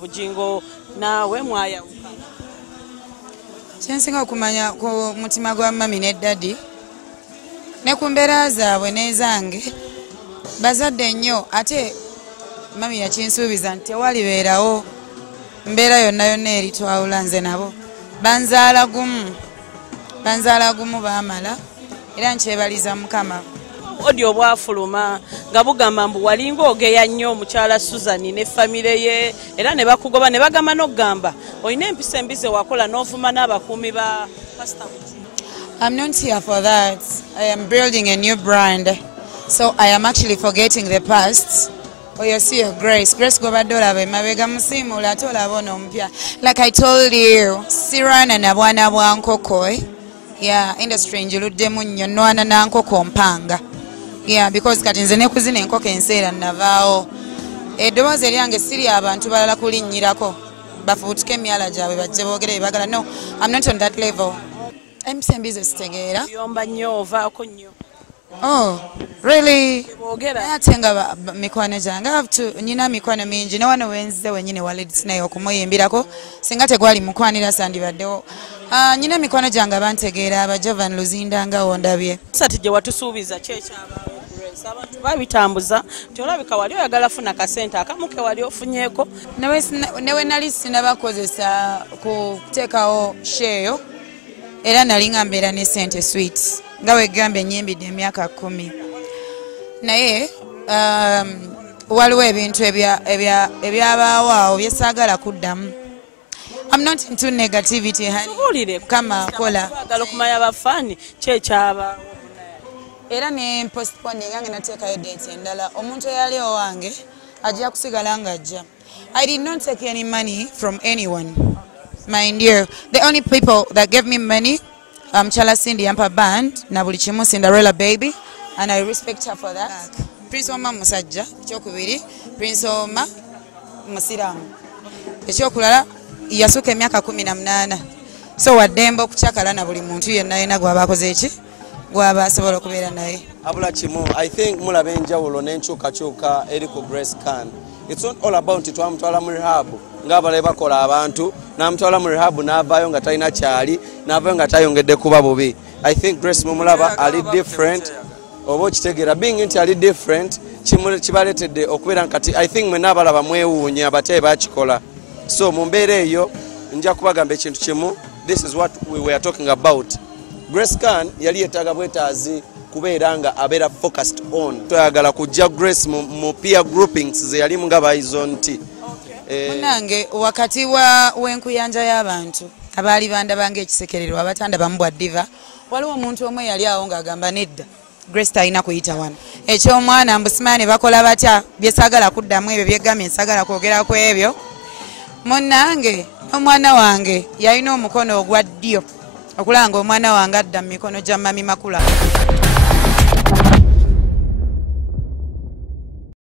Bujingo nawe mwaya kyensinga okumanya ku mutima gwa mami ne daddy ne ku mbeera zaabwe n'ezange bazadde nnyo ate mami yakinsuubiza nti tewalibeerawo mbeera yonna yonna eri twawula nze nabo banzaala gumu baamala era nkyebaliza Mukama. Odio bwafuluma nga bugamba mbu walinga ogeya nnyo omukyala Susan ne famire ye era ne bakugoba ne bagamba n'okugamba olina empisa embize wakola n'ovuma n'abakuumi ba Pastor. I'm not here for that. I am building a new brand. So I am actually forgetting the past. Oh, you see your Grace gobadde olaba emabega musiimula ate olaba ono omupya. Like I told you, Sirana na bwana bwa nkoko. Yeah, industry njiluddemu nnyo nwana na nkoko mpanga. Yeah, because kati nze ne kuzina enkoko enseera navaawo. Eddoboozi eryange siri abantu balala kulinnyirako bafuutuke emyala gyabwe bajje boogere bagala. No, I'm not on that level. Emsembizo sitegeera. Yomba nnyo ovaako nnyo. Oh, really? Ate nga mikwano gyange nyina mikwano mingi ne wano wenzize wenyine waledisinayo okumuyimbirako singa tegwali mukwanira sandibaddewo. Nyina mikwano gyange abantegeera aba Jovan Luzinda nga wondabye. Sati gye watusuubiza kyekyabaawo Grace abantu babitambuza nti olabika wali oyagala funa kasente akamuke wali ofunyeeko. Newe nali sinabakozesa kuteekawo sheeyo era nali nga mbeera ne sente sweet nga wegamba enyimbidde emyaka 10 naye waliwo ebintu ebyabaawo awo byesaagala kuddamu. I'm not into negativity. Kama kola agala okumanya abafaani kyekyabaawo era ne postponing yange nateekayo date endala omuntu eyali owange ajja kusigala ng'ajja. I did not take any money from anyone. Mind you, the only people that gave me money, Chala Cindy Ampa Band, na buli kimu Cinderella Baby, and I respect her for that. Prince Oma Musajja, ekyokubiri, Prince Oma Musiramu. Ekyokulala yasuka emyaka 18. So waddemba okukyakala na buli muntu yenna yena gwaba akoze eki gwaba asobola okubeera naye. Abula kimu, I think mulaba enjawulo n'enkyukakyuka eri ku Grace Khan. It's not all about twamutwala mu rehab ng'abale bakola abantu n'amutwala mu rehab n'avaayo nga talina kyali n'avaayo nga tayongedde kuba bubi. I think Grace mumulaba ali different oba okitegeera being nti ali different kibaletedde okubeera nkati I think mwe n'abalaba mwewuunye abateeyi bakikola. So mu mbeera eyo nja kubagamba ekintu kimu, this is what we were talking about. Grace Khan yali yeetaaga bwetaazi kubeera nga abeera focused on. Twayagala kujja Grace mu peer groupings ze yalimu nga bayizonti. Munange wakati w'enkuyanja y'abantu abaali bandabanga ekisekererwa abatanda bamubwa diva waliwo omuntu omwe yali awo ng'agamba nedda Grace talina kuyita wano. Ekyomwana mbusimaane bakola batya byesaagala kuddamu ebyo byeggamye nsaagala kwogera ku ebyo. Munnange omwana wange yalina omukono ogwa ddyo okulanga omwana wange adda mu mikono gya mami Makula.